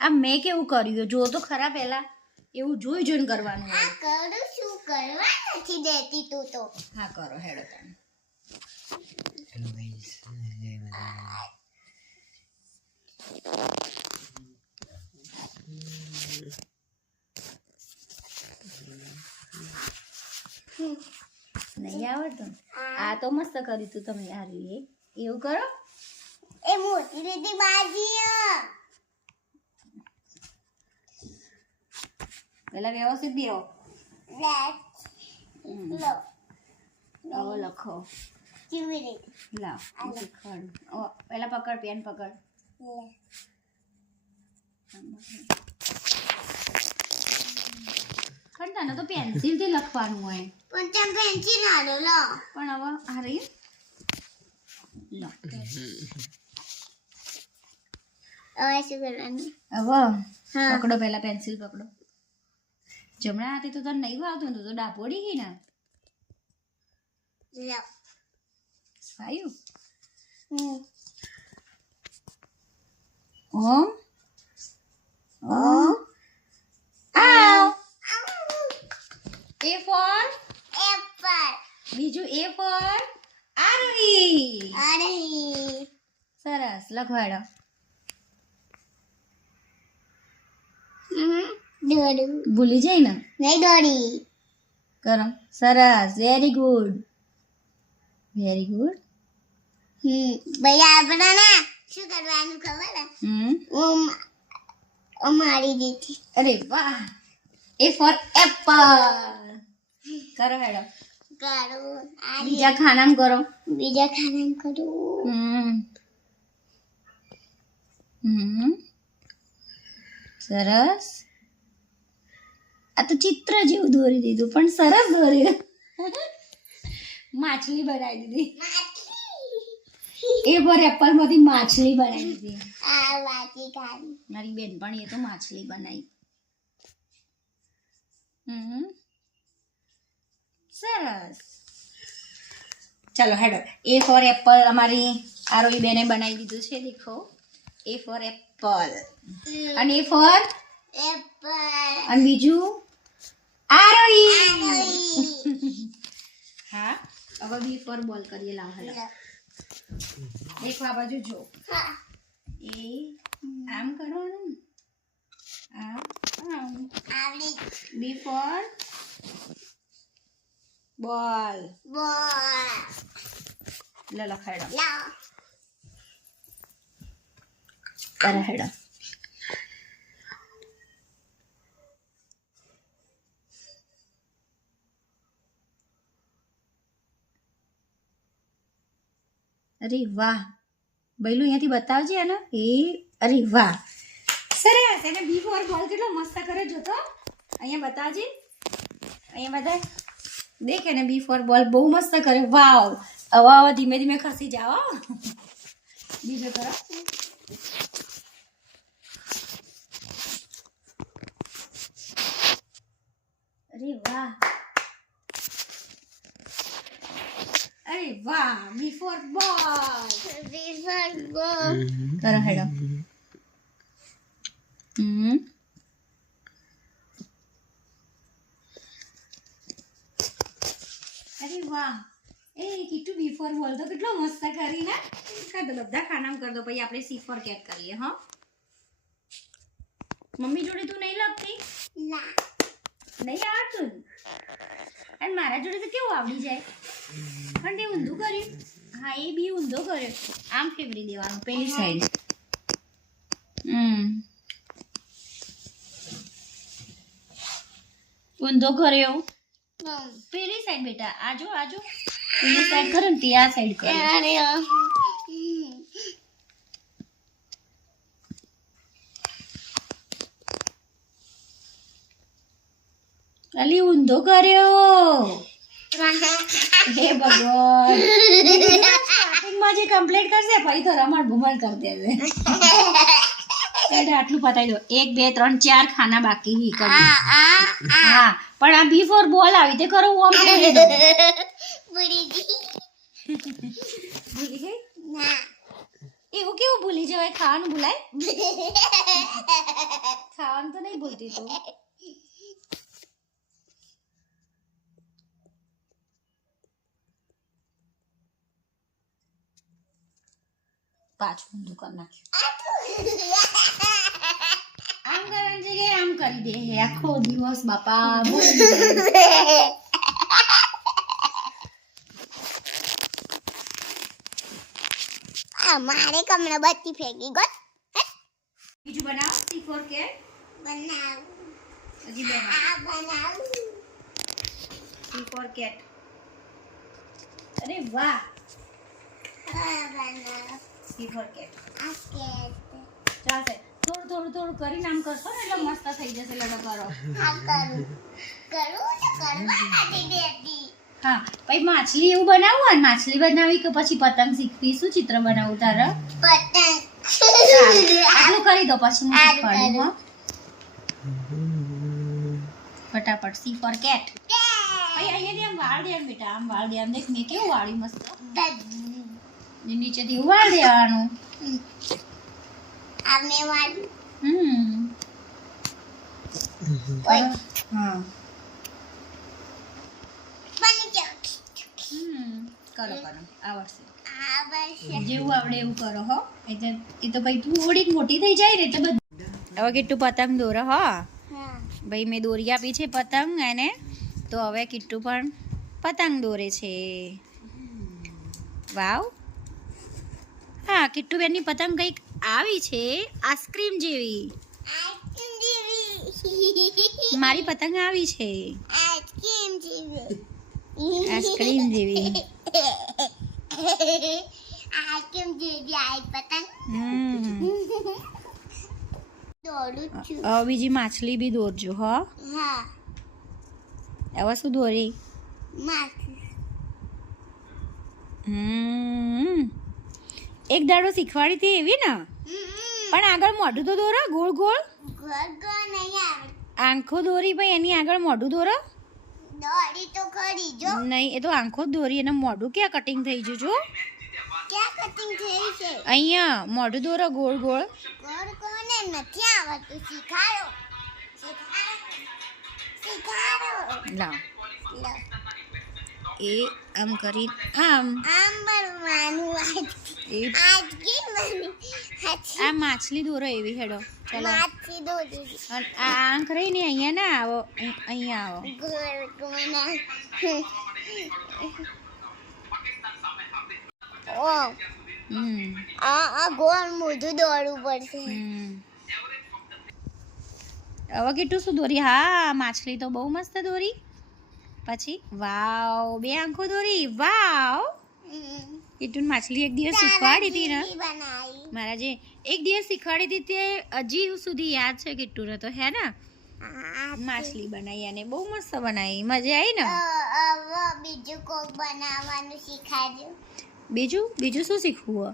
આ મેં કેવું કર્યું જો તો ખરા પહેલા એવું જોઈ જોઈને કરવાનું આ કરું શું કરવા નથી દેતી તું તો હા કરો હેડો તમે હેલો ગાઈસ જય માતાજી નહીં આવડતું આ તો મસ્ત કર્યું તું તમે યાર એવું કરો એ મોટી દીદી બાજી પેલા વ્યવસ્થિત બેહો લેટ્સ લો હવે લખો કેવી રીતે લાવ હું શીખવાડું પહેલા પકડ પેન પકડ પણ તને તો પેન્સિલથી લખવાનું હોય પણ તમે પેન્સિલ હાલો લો પણ હવે આ રહી લો હવે શું કરવાનું હવે હા. પકડો પહેલા પેન્સિલ પકડો જમણા હાથે તો તને નહીં આવતું ને તો ડાપોડી ગઈ ને લો આવ્યું હમ ઓમ આવ A for એપલ બીજું A for આરોહી અરે સરસ લખવાડો દોડું ભૂલી જાય ને નહીં દોડી કરો સરસ વેરી ગુડ ભાઈ આપણે ને શું કરવાનું ખબર મારી દીધી અરે વાહ A for apple કરો હેડો કરું બીજા ખાનામાં કરો બીજા ખાના કરું સરસ આ તો ચિત્ર જેવું દોરી દીધું પણ સરસ દોર્યું માછલી બનાવી દીધી એ પર એપલ માંથી માછલી બનાવી દીધી આ વાતી કાઢી મારી બેનપણી એ તો માછલી બનાવી સરસ ચાલો હેડો એ ફોર એપલ અમારી આરોહી બેને બનાવી દીધું છે દેખો એ ફોર એપલ અને એ ફોર એપલ અને બીજું આરોહી હા હવે બી ફોર બોલ કરીએ લાવ હેડો દેખો આ બાજુ જો એ આમ કરવાનું આમ આવડી બી ફોર બોલ બોલ લે લખાડો લા કરે હેડો અરે વાહ બૈલું અહીંયાથી બતાવજે ને એ અરે વાહ સરસ એને બી ફોર બોલ કેટલો મસ્ત કરે જોતો અહીંયા બતાવજે અહીંયા બતાય દેખ એને બી ફોર બોલ બહુ મસ્ત કરે વાવ હવે ધીમે ધીમે ખસી જાઓ બીજો કરો અરે વાહ અરે વાહ બી ફોર બોલ બિફોર બોલ કરો હેડો અરે વાહ એ કીટુ બી ફોર બોલ તો કેટલો મસ્ત કરી ને કર દો બધા ખાનામાં કર દો પછી આપણે સી ફોર કેટ કરીએ હા મમ્મી જોડે તું નહીં લખતી ના નહીં આવડતું અને મારા જોડે તો કેવું આવડી જાય પણ તે ઊંધું કર્યું હા એ બી ઊંધો કર્યો આમ ફેવરી દેવાનું પેલી સાઈડ ઊંધો કર્યો પેલી સાઈડ બેટા આજો આજો પેલી સાઈડ કરો ને તે આ સાઈડ કરો અરે અલી ઊંધો કર્યો હે ભગવાન સ્ટાર્ટિંગમાં જે કમ્પ્લીટ કરશે પછી તો રમણ ભૂમણ કરી દેશે આટલું પતાવી દો 1 2 3 4 ખાના બાકી હી કરી હા પણ આ બી ફોર બોલ આવી તે કરો ઓમ કરી દો ભૂલી ગઈ ભૂલી ગઈ ના ભૂલી જવાય ખાવાનું ભૂલાય ખાવાનું તો નહીં ભૂલતી તું પાછું ઊંધું કરી નાખ્યું આમ કરવાની જગ્યાએ આમ કરી દે આખો દિવસ બાપા ભૂલી જાય. મારે કમળા બત્તી ફેંકી ગો બીજું બનાવો C4 કેટ બનાવ હજી બનાવો આ બનાવ C4 કેટ અરે વાહ આ બનાવ C4 કેટ આ કેટ ચાલશે થોડું કરીને આમ કરશો ને એટલે મસ્ત થઈ જશે લડો કરો આ કરું તો કરવા નથી દેતી હા પછી માછલી એવું બનાવવું અને માછલી બનાવી કે પછી પતંગ શીખવી શું ચિત્ર બનાવવું તારે પતંગ આટલું કરી દો પછી હું આટલું શીખવાડું કરું. હો ફટાફટ C4 કેટ ભાઈ અહીંયાથી આમ વાળ દે આમ બેટા આમ વાળ દે આમ દેખ મેં કેવું વાળ્યું મસ્ત ને નીચેથી એવું વાળ દેવાનું આ મેં વાળું હા બની જાવ કરો આવડશે આ બસ જેવું આવડે એવું કરો હો એટલે એ તો ભાઈ થોડીક મોટી થઈ જાય ને એટલે બધું હવે કિટ્ટુ પતંગ દોરો હો હા ભાઈ મેં દોરી આપી છે પતંગ એને તો હવે કિટ્ટુ પણ પતંગ દોરે છે વાવ હા કિટ્ટુ બેનની પતંગ કંઈક આવી છે આઈસ્ક્રીમ જેવી આઈસ્ક્રીમ જેવી મારી પતંગ આવી છે આઈસ્ક્રીમ જેવી આઈસ્ક્રીમ જેવી આઈસ્ક્રીમ જેવી આઈ પતંગ દોડું છું હવે બીજી માછલી બી દોરજો હો હા હવે શું દોરી માછલી એક દાડો શીખવાડી હતી એવી ને પણ આગળ મોઢું તો દોરો ગોળ ગોળ ગોળ નહીં આવે આંખો દોરી ભાઈ એની આગળ મોઢું દોરો દોડી તો ખરી જો નહીં એ તો આંખો જ દોરી અને મોઢું ક્યાં કટિંગ થઈ ગયું જો ક્યાં કટિંગ થઈ છે અહીંયા મોઢું દોરો ગોળ ગોળ ગોળ કોને નથી આવડતું શીખાડો શીખાડો લાવ લો એ આમ કરી આમ આમ બનવાનું એ આજકી બની આ માછલી દોરો એવી હેડો ચલો માછી દોડી અને આ આંખ રહી ને અહીંયા ના આવો અહીંયા આવો ગોળ કોના ઓ આ ગોળ મોઢું દોડવું પડશે હવે કેટલું શું દોરી હા માછલી તો બહુ મસ્ત દોરી પછી વાવ બે આંખો દોરી વાવ કેટલું માછલી એક દિવસ શીખવાડી હતી ને બનાવી મારા જે એક દિવસ શીખવાડી હતી તે હજી સુધી યાદ છે કિટ્ટુને તો હે ને માછલી બનાવી અને બહુ મસ્ત બનાવી મજા આવી ને હવે બીજું કોક બનાવવાનું શીખાડ્યું બીજું શું શીખવું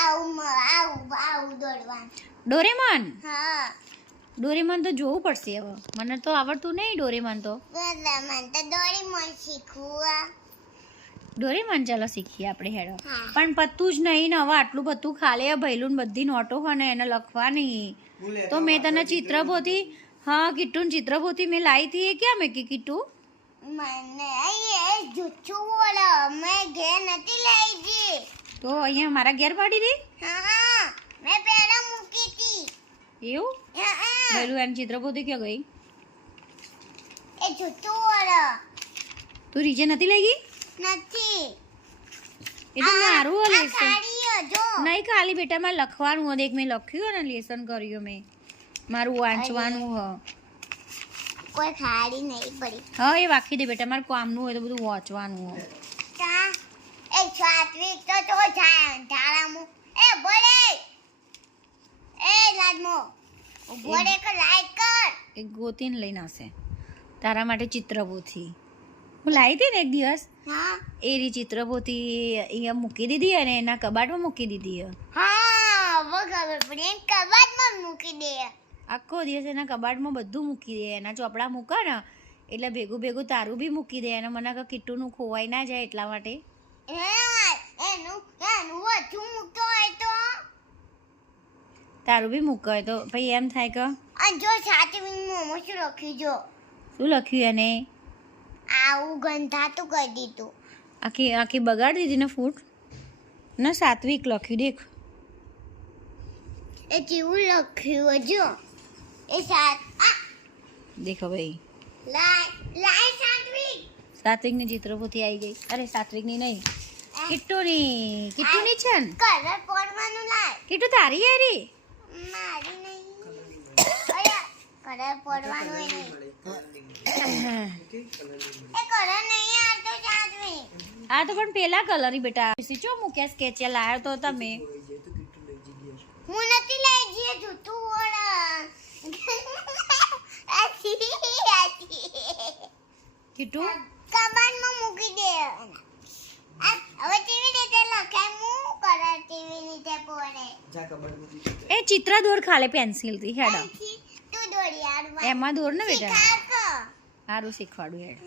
આવું દોડવાનું ડોરેમોન હા ડોરેમોન તો જોવું પડશે હવે મને તો આવડતું નહીં ડોરેમોન તો મને તો દોડીમોન શીખવું ડોરેમોન ચાલો શીખીએ આપણે હેડો હા. પણ પત્તું જ નહીં ને હવે આટલું બધું ખાલી ભૈલું ને બધી નોટો હોય ને એને લખવાની તો મેં તને ચિત્રપોથી હા કિટ્ટુને ચિત્રપોથી મેં લાવી હતી એ ક્યાં મેં કિટ્ટુ મને એ જુઠ્ઠું બોલો મેં ઘેર નથી લઈ ગઈ તો અહીંયા મારા ઘેર પાડી દે હા મેં પહેલા મૂકી હતી એવું ભૈલું એની ચિત્રપોથી ક્યાં ગઈ એ જુઠ્ઠું બોલો તું રીચે નથી લઈ ગઈ નથી એ તો મારું આ લેસન ખાડીઓ જો નહીં ખાલી બેટા મારે લખવાનું હોય દેખ મેં લખ્યું ને લેસન કર્યું મેં મારું વાંચવાનું હ કોઈ ખાડી નહીં પડી હા એ વાંચી દે બેટા મારે કામનું હોય તો બધું વાંચવાનું હોય તા એ સાત્વિક તો જાય ધારામું એ બોલે એ લાદમો બોલે કે લાઈક કર એક ગોતીને લઈને આવશે તારા માટે ચિત્રપોથી હું લાવી હતી ને એક દિવસ હા એ રી ચિત્રપોથી અહીંયા મૂકી દીધી અને એના કબાટમાં મૂકી દીધી હા હવે ખબર પડી કબાટમાં મૂકી દે આખો દિવસ એના કબાટમાં બધું મૂકી દે એના ચોપડા મૂકા ને એટલે ભેગું ભેગું તારું બી મૂકી દે અને મને કિટ્ટુનું ખોવાઈ ના જાય એટલા માટે એ એનું ઓછું મૂકતો હોય તો તારું બી મૂકાય તો પછી એમ થાય કે અને જો 7 મિનિટમાં શું લખ્યું જો શું લખ્યું એને આવું ગંધાતું કરી દીધું આખી આખી બગાડી દીધી ને ફૂટ ના સાત્વિક લખ્યું દેખ એ કેવું લખ્યું જો એ દેખો ભાઈ લાય સાત્વિક સાત્વિકની ચિત્રપોથી આવી ગઈ અરે સાત્વિકની નહીં કિટ્ટુની છે ને કલર પડવાનું લાય કિટ્ટુ તારી હેરી મારી નહીં અયા કલર પડવાનું એ નહીં એ કલર નહીં આવતો સાત્વિક આ તો પણ પેલા કલર બેટા ચો મૂક્યા સ્કેચ લાયો તો તમે હું નથી લઈ જઈએ જૂતું ઓળા કિટ્ટુ કબાટમાં મૂકી દે હવે કેવી રીતે લખાય હું કલર કેવી રીતે પડે એ ચિત્ર દોર ખાલે પેન્સિલ થી હેડ તું દોડી આડવા એમાં દોર ને બેટા શીખાડ સારું શીખવાડું હેડ